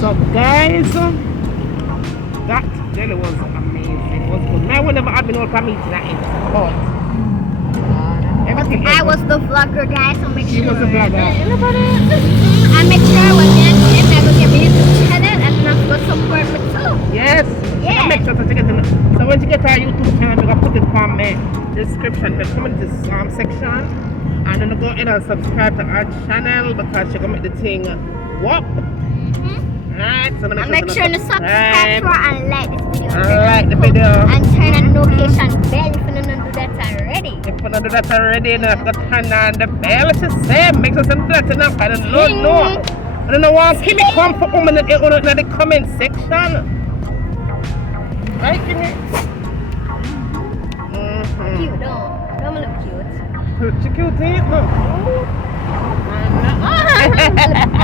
So guys, that really was amazing. It was good. Now we never had been able to meet that in but everything I was the vlogger, guys, so make she sure. was a vlogger. And make sure when you're in, I will give you YouTube channel and not go support me too. Yes. Yeah. Make sure to get in. So when you get our YouTube channel, we're gonna put it from the description, the community section. And then go in and subscribe to our channel because you're gonna make the thing whoop. Right, so Make sure to subscribe to her and like this video. Like the video. And turn on notification bell if you don't do that already. If you don't do that already, then I've got to turn on the bell. She said, make sure to do that enough. I don't know. I don't know why. Give me comfort woman in the comment section. Right, give me. Cute, don't look cute. She cute, ain't no?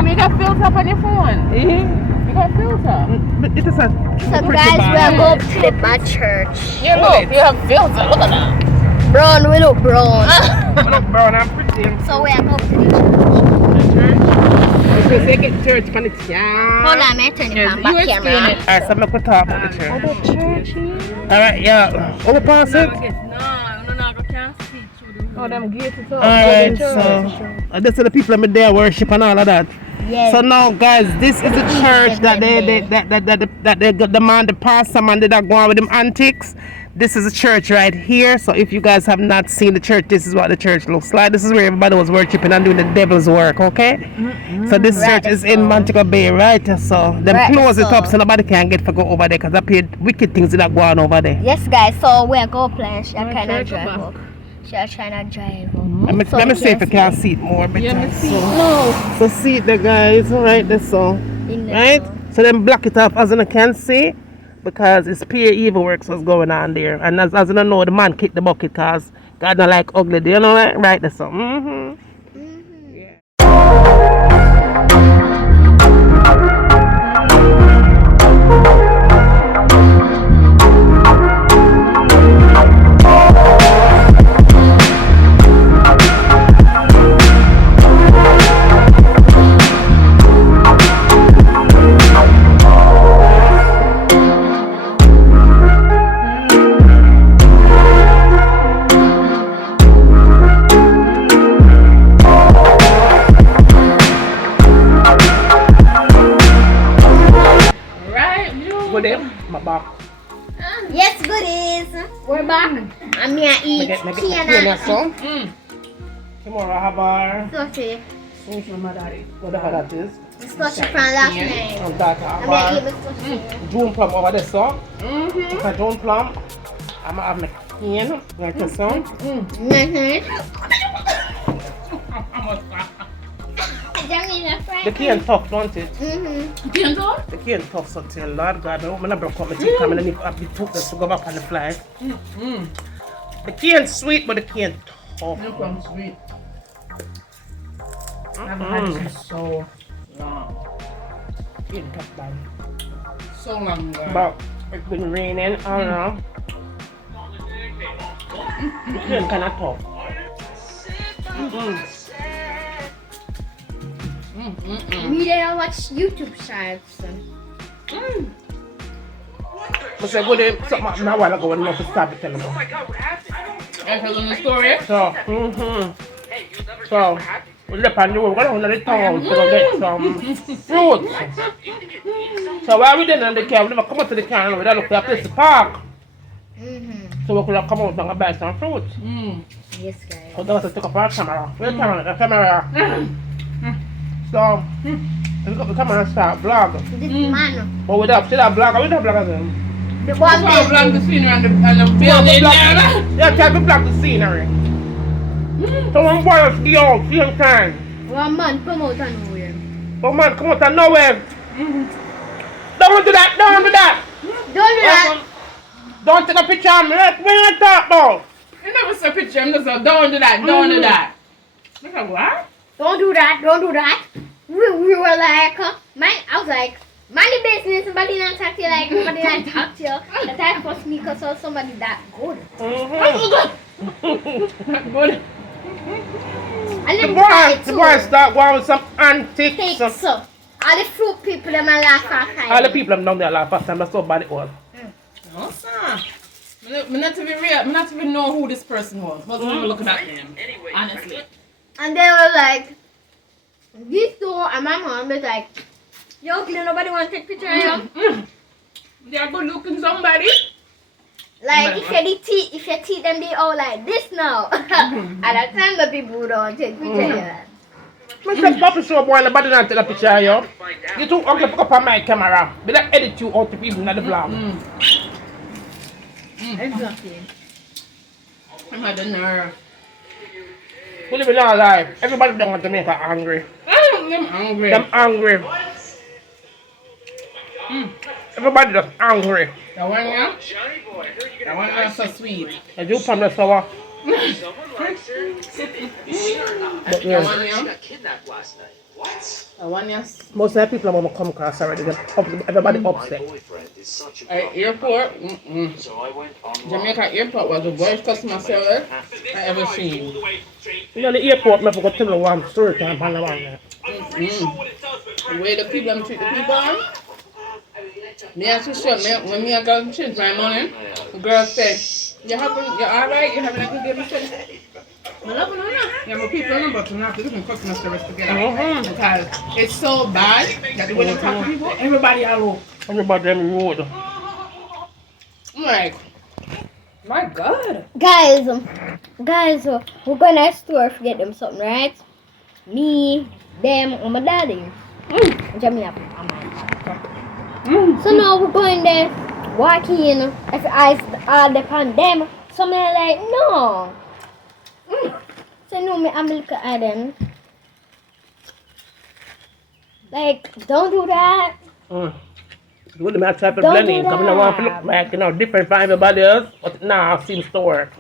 You got filter up on your phone. You got filter. But it is a So guys, we're going to the bad church. You look, you have filter. Look at that. Brown, we look brown. I look brown and pretty. So we are going to the church. If you say get church from the town. Hold on, I'm turning Yes, my back you explain camera. it. Alright, so I'm going to talk about the church. The church here? Alright, yeah. Over past it? Oh, them gates is up. Alright, so this are the people that there worship and all of that. Yes. So now, guys, this is the church that they got the man, the pastor man, that go on with them antics. This is a church right here. So if you guys have not seen the church, this is what the church looks like. This is where everybody was worshiping and doing the devil's work. Okay. So this church is in Montego Bay, right? So them close it up so nobody can get to go over there because I paid wicked things that go on over there. Yes, guys. So we're going to plan. She's trying to drive up. She's trying to drive up. Let me see if I can see it more better. Yeah, me see. No. So see it there, guys. Right there, so right. So then block it off as I can see. Because it's pure evil works was going on there. And as you know, the man kicked the bucket because God don't like ugly. Do you know that? Right there, so. Yeah. My back. Yes, goodies. We're back. I'm here to eat piano. Tomorrow I have our Sausage. whatever that is. Sausage from last night. And that I I'm have going to eat my sausage. June plum over there, so. It's a June plum. I'm going to have my cane, like this, so. The cane tough, don't it? The cane tough, so tell Lord God, I'm going to break up my teeth, I'm going to have the toothpaste to go back on the fly. The cane sweet, but the cane tough. Look how sweet. I've had this so long. Cane tough, man. So long, girl. But it's been raining, I don't know. The cane kind of tough. Me there watch YouTube shorts. I said, go there, something a while ago when I start to tell them. I tell them the story. So, we left on the road, we're going to the town to go get some fruits. So while we didn't in the car, we never come out to the car and we look for a place to park. So we could have come out and buy some fruits. Yes, guys. So that's took up our camera. Where's the camera? So, we got the camera and start vlog. This man. But we don't see that vlog, we don't vlog again. The That's one why I building. vlog the scenery and the building there. Yeah, can we vlog the scenery? So one boy else be out, same time. One man come out of nowhere. Oh man, come out of nowhere. Don't do that, don't do that. Don't do that. Don't take a picture of me, what you talk about? You never saw a picture, I'm just like, don't do that, don't do that. Look at what? Don't do that. Don't do that. We were like, I was like, mind the business. Somebody not talk to you like, somebody not talk to you. The type of sneaker saw somebody that good. Good. And The boy start going with some antics. Takes so. I All the fruit people them a laugh all time. All the people I'm down there last first time, that's so bad it was. No, sir. I'm not even real. I'm not even know who this person was. But I'm looking at them. Honestly. And they were like, this two, and my mom was like, yo, Glenn, nobody want to take picture of you? They are good looking somebody. Like, if your teeth them be all like this now. At that time, the people who don't take picture of you. Mr. Papa show boy, nobody not take a picture of you. You too ugly pick up on my camera. Be like edit you out to people in the vlog. Exactly. I'm had the nerve. We live in our life. Everybody down in Jamaica angry. I'm hungry. Them angry. Everybody just angry. That one, yeah? That one is so sweet. And you from the sour. But That yeah, one, yeah? That one, yes. most of the people are going to come across already. Everybody upset. Airport. Jamaica airport was the worst customer service I ever seen. You know, the airport, I forgot to tell you one story time on the one there. The way the people treat the people. Me asked Michelle, when me and girl change my money, the girl said, you're alright, you're having a good day, Michelle. I love it, yeah, but people know, but you have to do customer service together. Because it's so bad that when you talk to people, everybody alone. Everybody in the road. I'm like, my God. Guys, we're going to the store to get them something, right? Me, them, and my daddy. Jamaica. So now we're going there, walking, if I depend them, so I'm like, no. So no, I'm looking at them. Like, don't do that. With the match type of blending, coming around to look like, you know, different from everybody else, but now it seems to work.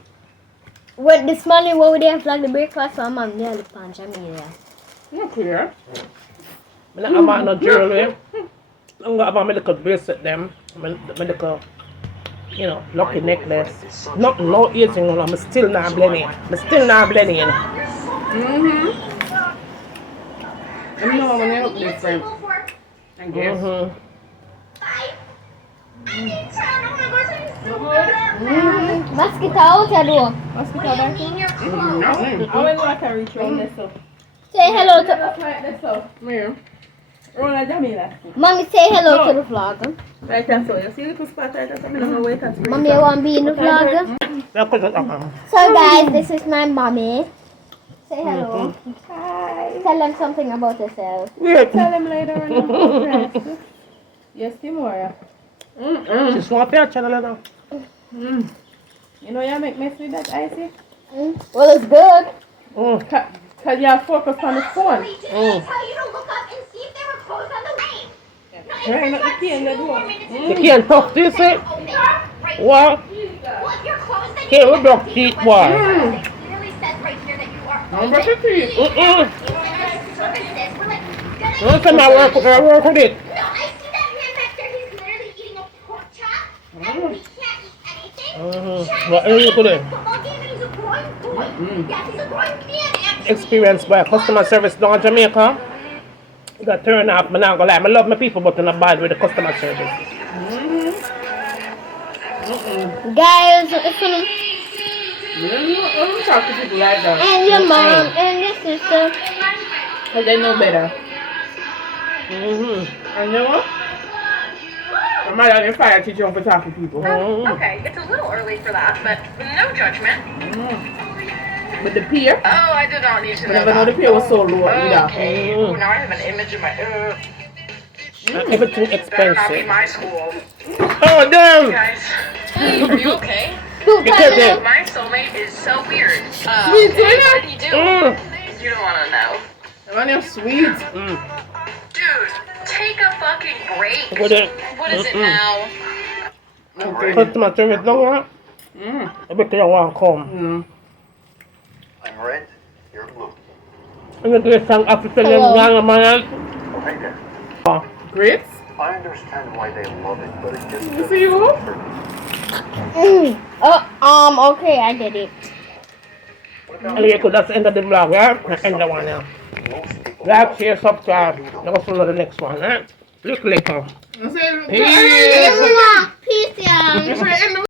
With this morning, what we there for like the breakfast, so I'm nearly punch, I'm here. Not clear. I'm not about no jewelry. I'm going to have my little bracelet them, my little, you know, lucky necklace. Nothing, no eating, I'm still not blending. I'm still not blending. I know when you look different. I guess. Mosquito out here, though. Mosquito back here? I went like a reach around this stuff. Say hello to... That's like this stuff. Where? Roll Jamila. Mommy, say hello to the vlog. Right there, so you see the little spot right there, so I'm going to wait and Mommy, you want to be in the vlog? So guys, this is my mommy. Say hello. Hi. Tell them something about yourself. Tell them later on. Yes, Timora. Just want to channel now. You know you make mess with that icy? Well, it's good. Because you have focus on the phone. Tell you to look up and see if there were clothes on the way. Right, not the key in the door. You can't talk to yourself? What? Can't we block teeth, boy? Don't brush your teeth. Don't say my work with it. No, I see that man back there. He's literally eating a pork chop. And we can't eat anything. What are you doing? Football game and he's a growing boy. Yes, he's a growing man, actually. Experience by customer service down in Jamaica. You got to turn off. I'm not going to lie. I love my people, but I'm not bad with the customer service. Guys, it's Don't talk to people like that. and your mom and your sister. Because they know better. And you know what? I might have to fire teach you for talking to people. Okay, it's a little early for that, but no judgment. But the pier? Oh, I did not need to I know never know that. the pier was so low either. Okay. Ooh, now I have an image in my... Everything better not be expensive. my school. Oh, damn! Guys, are you okay? Because My soulmate is so weird. Sweet, Okay, what did he do? Mm. You don't want to know. The one is sweet. Dude, take a fucking break. What is What is it now? Okay. customer service down here? Everything you want to come. I'm red, you're blue. I'm going to get some African Hello. young man. Hey there. Grits? I understand why they love it, but it just You see you? Okay, I get it. And you could just end of the vlog, yeah? End the one now. most people Like, share, subscribe. Now follow the next one, right? Look later. I said, Peace. Peace, y'all. Peace.